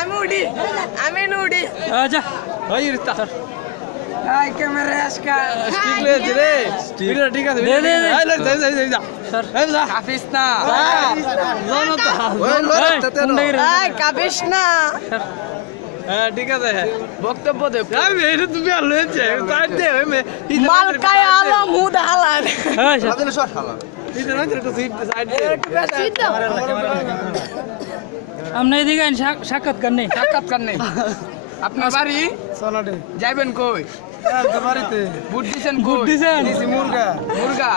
আমি উডি আমি নুডি আচ্ছা ওই রিস্তা আই ক্যামেরা আজকা স্টিক লে রে ভিডিও ঠিক আছে দে, দে, দে। এই লে যা স্যার এই যা কাফিস না জানো তো আই কাফিস না হ্যাঁ ঠিক আছে বক্তব্য দে আমি এটা তুমি আর লয়েছে তাই দে মে মালকায় আলম হুদ হালাল হ্যাঁ স্যার ইতে না তো সাইড দে আপনি এদিকে আইন, সাক্ষাৎকার নেই। সাক্ষাৎকার নেই আপনার বাড়ি সোনাডি যাইবেন কই বাড়িতে বুট দিছেন গুড কই দিছেন মুরগা মুরগা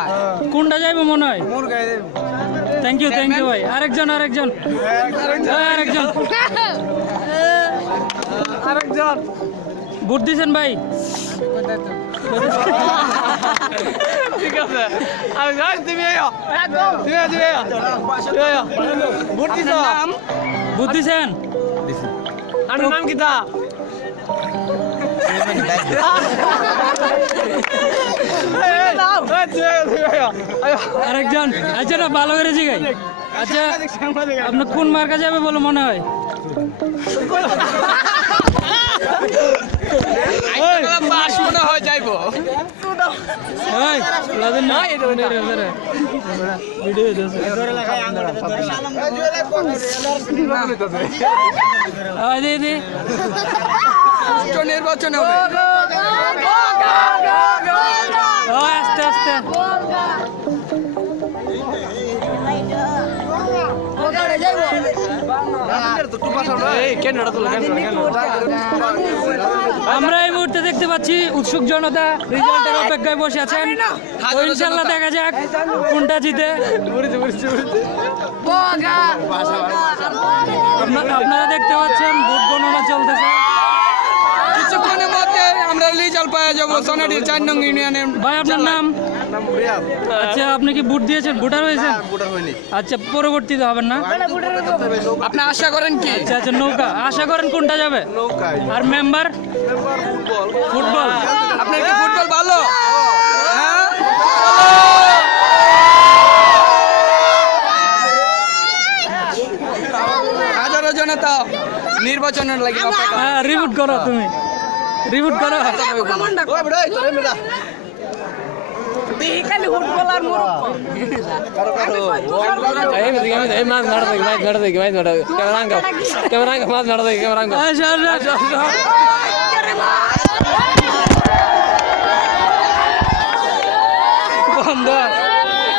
কোনটা যাইবে মনে হয়? মুরগা থ্যাংক ইউ ভাই। আরেকজন আরেকজন ভোট দিছেন ভাই? ঠিক আছে আমি যাই তুমি আয় তুমি আয় বুট দিছ নাম ভোট দিছেন? আর নাম কি তা নাম আরেকজন আচ্ছা না, ভালো করে জিগাই। আচ্ছা আপনি কোন মার্কা যাবে বলে মনে হয়? পাস মনে হয় যাইবো এই, লাদেন না। ভিডিও হইতেছে। দে দে। নির্বাচনে হবে আস্তে আস্তে। এই কেনটা তো আমরা এই মুহূর্তে দেখতে পাচ্ছি উৎসুক জনতা রেজাল্টের অপেক্ষায় বসে আছেন। তো ইনশাল্লাহ দেখা যাক কোনটা জিতে। আপনারা দেখতে পাচ্ছেন ভোট গণনা চলতেছে। কিছুক্ষণের মধ্যে আমরা রেজাল্ট পাওয়া যাবো সোনাডির 4 নং ইউনিয়নের। ভাই আপনার নাম? আচ্ছা আপনি কি ভোট দিয়েছেন? ভোটার হয়েছেন? আচ্ছা পরবর্তীতে হবেন না? আপনি আশা করেন কি? আচ্ছা আচ্ছা নৌকা আশা করেন কোনটা যাবে? আর মেম্বার? ফুটবল। আপনার কি ফুটবল ভালো? হ্যাঁ? হাজারো জনতা নির্বাচনের লাগে হ্যাঁ রিবুট করো, তুমি রিবুট করো। খালি ফুটবল আর আচ্ছা আচ্ছা বন্ধ।